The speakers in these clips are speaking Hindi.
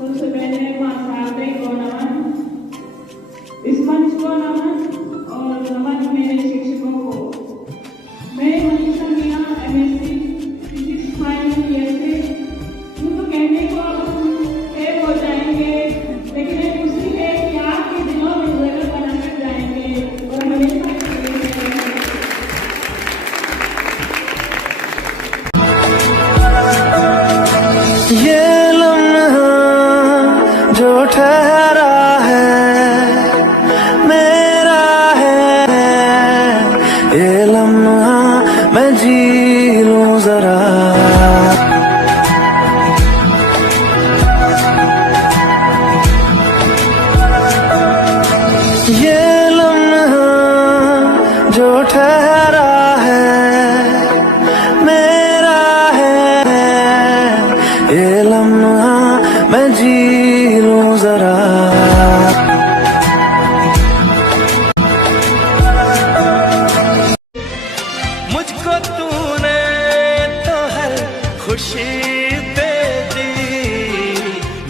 सबसे पहले मां शारदे को नमन, इस मंच को नमन और नमन मेरे शिक्षकों को। मैं Manisha Meena MSc physics final year से। यूँ तो कहने को अब फेल हो जाएंगे, लेकिन एक खुशी है कि आपके दिलों में जगह बनाकर जाएंगे और हमेशा ये लम्हा जो ठहरा है मेरा है, ये लम्हा मैं जी लूं जरा। ये लम्हा जो ठहरा है मेरा है, ये लम्हा मैं जी लूं जरा। मुझको तूने तो हर खुशी दे दी,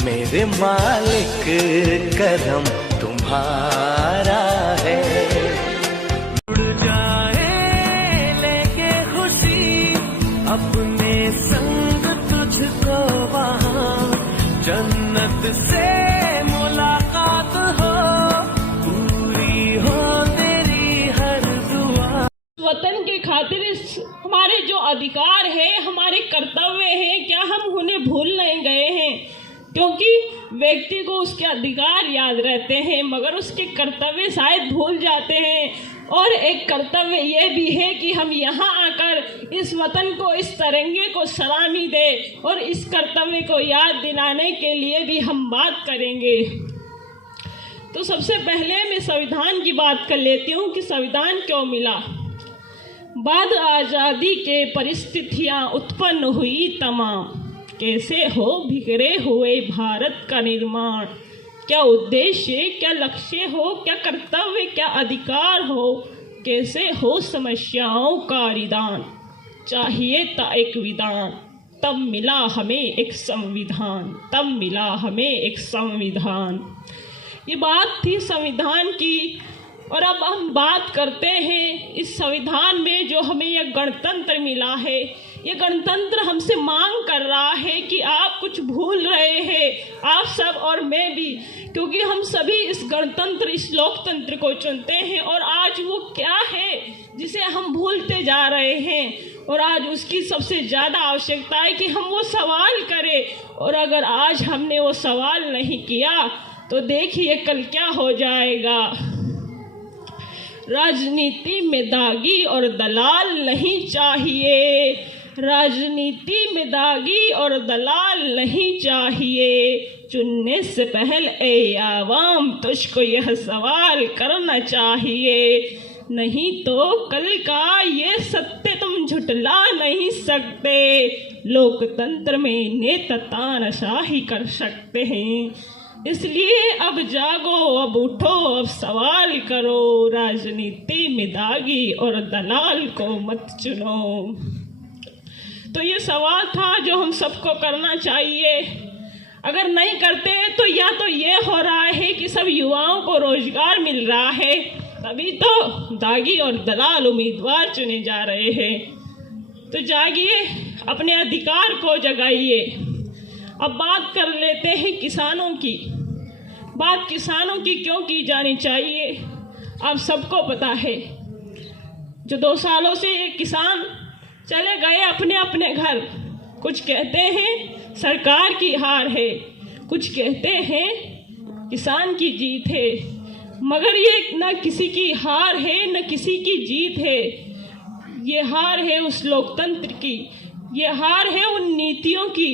मेरे मालिक करम तुम्हारा है। उड़ जाए लेके खुशी अपने संग तुझको वहाँ, जन्नत से मुलाकात हो, पूरी हो तेरी हर दुआ। वतन के खातिर हमारे जो अधिकार है, हमारे कर्तव्य हैं, क्या हम उन्हें भूल नहीं गए हैं? क्योंकि व्यक्ति को उसके अधिकार याद रहते हैं मगर उसके कर्तव्य शायद भूल जाते हैं। और एक कर्तव्य ये भी है कि हम यहाँ आकर इस वतन को, इस तिरंगे को सलामी दें और इस कर्तव्य को याद दिलाने के लिए भी हम बात करेंगे। तो सबसे पहले मैं संविधान की बात कर लेती हूँ कि संविधान क्यों मिला। बाद आज़ादी के परिस्थितियाँ उत्पन्न हुई तमाम, कैसे हो बिखरे हुए भारत का निर्माण। क्या उद्देश्य, क्या लक्ष्य हो, क्या कर्तव्य, क्या अधिकार हो, कैसे हो समस्याओं का निदान। चाहिए था एक विधान, तब मिला हमें एक संविधान, तब मिला हमें एक संविधान। ये बात थी संविधान की। और अब हम बात करते हैं इस संविधान में जो हमें यह गणतंत्र मिला है। ये गणतंत्र हमसे मांग कर रहा है कि आप कुछ भूल रहे हैं, आप सब और मैं भी, क्योंकि हम सभी इस गणतंत्र, इस लोकतंत्र को चुनते हैं। और आज वो क्या है जिसे हम भूलते जा रहे हैं, और आज उसकी सबसे ज़्यादा आवश्यकता है कि हम वो सवाल करें। और अगर आज हमने वो सवाल नहीं किया तो देखिए कल क्या हो जाएगा। राजनीति में दागी और दलाल नहीं चाहिए, राजनीति में दागी और दलाल नहीं चाहिए। चुनने से पहले ए आवाम तुझको यह सवाल करना चाहिए, नहीं तो कल का ये सत्य तुम झुटला नहीं सकते। लोकतंत्र में नेता तानाशाही कर सकते हैं, इसलिए अब जागो, अब उठो, अब सवाल करो। राजनीति में दागी और दलाल को मत चुनो। तो ये सवाल था जो हम सबको करना चाहिए। अगर नहीं करते तो या तो ये हो रहा है कि सब युवाओं को रोजगार मिल रहा है, तभी तो दागी और दलाल उम्मीदवार चुने जा रहे हैं। तो जागिए, अपने अधिकार को जगाइए। अब बात कर लेते हैं किसानों की। बात किसानों की क्यों की जानी चाहिए, आप सबको पता है। जो 2 सालों से किसान चले गए अपने अपने घर, कुछ कहते हैं सरकार की हार है, कुछ कहते हैं किसान की जीत है, मगर ये न किसी की हार है न किसी की जीत है। ये हार है उस लोकतंत्र की, ये हार है उन नीतियों की